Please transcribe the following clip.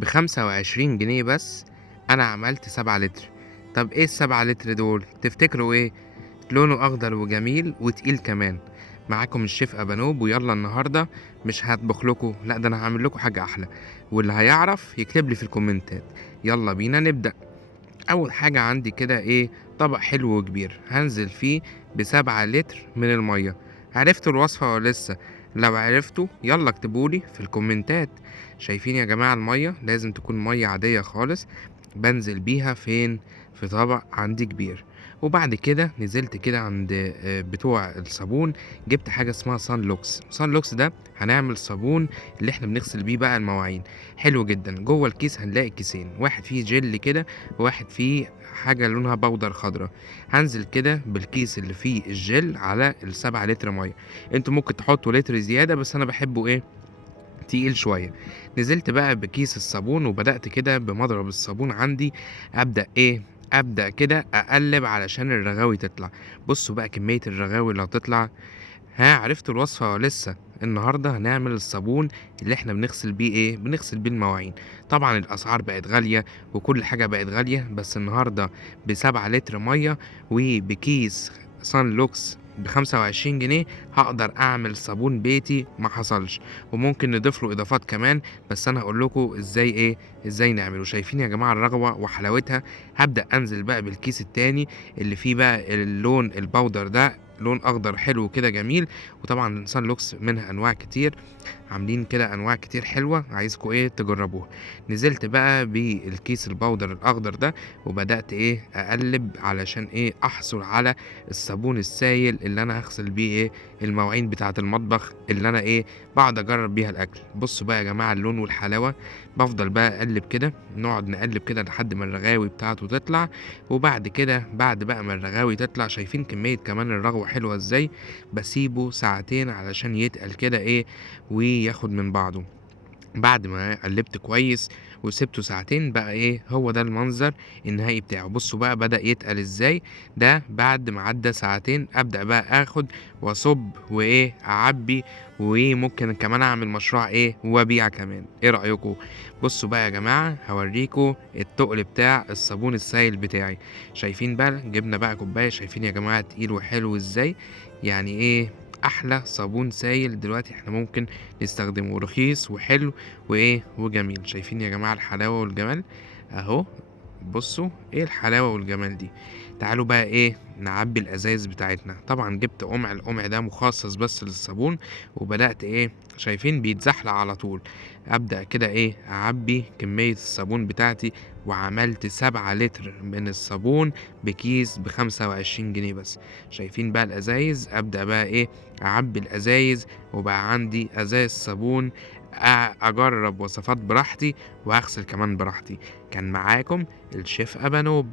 ب25 جنيه بس أنا عملت 7 لتر. طب إيه ال7 لتر دول تفتكروا إيه؟ لونه أخضر وجميل وتقيل كمان. معاكم الشيف أبانوب، ويلا النهاردة مش هاطبخ لكم، لأ ده أنا هاعمل لكم حاجة أحلى، واللي هيعرف يكتب لي في الكومنتات. يلا بينا نبدأ. أول حاجة عندي كده إيه، طبق حلو وكبير هنزل فيه ب7 لتر من المية. عرفتوا الوصفة ولا لسه؟ لو عرفتوا يلا اكتبولي في الكومنتات. شايفين يا جماعة المية لازم تكون مية عادية خالص. بنزل بيها فين؟ في طبق عندي كبير. وبعد كده نزلت كده عند بتوع الصابون. جبت حاجة اسمها سان لوكس. سان لوكس ده هنعمل صابون اللي احنا بنغسل بيه بقى المواعين. حلو جدا. جوه الكيس هنلاقي كيسين، واحد فيه جل كده وواحد فيه حاجة لونها بودر خضرا. هنزل كده بالكيس اللي فيه الجل على ال7 لتر مية. انتوا ممكن تحطوا لتر زيادة، بس انا بحبه ايه، تقيل شوية. نزلت بقى بكيس الصابون وبدأت كده بمضرب الصابون عندي. أبدأ كده أقلب علشان الرغاوي تطلع. بصوا بقى كمية الرغاوي اللي هتطلع. ها، عرفتوا الوصفة ولا لسه؟ النهارده هنعمل الصابون اللي احنا بنغسل بيه ايه؟ بنغسل بيه المواعين. طبعا الاسعار بقت غالية وكل حاجة بقت غالية، بس النهارده ب7 لتر مية وبكيس سان لوكس ب25 جنيه هقدر اعمل صابون بيتي ما حصلش. وممكن نضيف له اضافات كمان، بس انا هقول لكم ازاي نعمله. شايفين يا جماعة الرغوة وحلاوتها؟ هبدأ انزل بقى بالكيس التاني اللي فيه بقى اللون البودر ده، لون اخضر حلو كده جميل. وطبعا سان لوكس منها انواع كتير، عاملين كده انواع كتير حلوه، عايزكم ايه تجربوها. نزلت بقى بالكيس البودر الاخضر ده وبدات ايه اقلب علشان ايه احصل على الصابون السائل اللي انا هغسل بيه ايه المواعين بتاعه المطبخ، اللي انا ايه بقعد اجرب بيها الاكل. بصوا بقى يا جماعه اللون والحلاوه. بفضل بقى اقلب كده، نقعد نقلب كده لحد ما الرغاوي بتاعته تطلع. وبعد كده بعد بقى ما الرغاوي تطلع، شايفين كميه كمان الرغوه حلوه ازاي؟ بسيبه ساعتين علشان يتقل كده ايه وياخد من بعضه. بعد ما قلبت كويس وسبته ساعتين، بقى ايه هو ده المنظر النهائي بتاعه. بصوا بقى بدأ يتقل ازاي. ده بعد ما عدى ساعتين ابدأ بقى اخد واصب وايه اعبي. وممكن كمان اعمل مشروع ايه وابيع كمان. ايه رأيكم؟ بصوا بقى يا جماعة هوريكم التقل بتاع الصابون السائل بتاعي. شايفين بقى جبنا بقى كوباية، شايفين يا جماعة تقيل وحلو ازاي؟ يعني ايه احلى صابون سائل دلوقتي احنا ممكن نستخدمه، رخيص وحلو وايه وجميل. شايفين يا جماعة الحلاوة والجمال اهو. بصوا ايه الحلاوة والجمال دي. تعالوا بقى ايه نعبي الازايز بتاعتنا. طبعا جبت القمع ده مخصص بس للصابون. وبدأت ايه، شايفين بيتزحلق على طول. ابدأ كده ايه اعبي كمية الصابون بتاعتي. وعملت 7 لتر من الصابون بكيس ب25 جنيه بس. شايفين بقى الازايز، ابدأ بقى ايه اعبي الازايز. وبقى عندي ازايز صابون. اجرب وصفات براحتي واغسل كمان براحتي. كان معاكم الشيف أبانوب.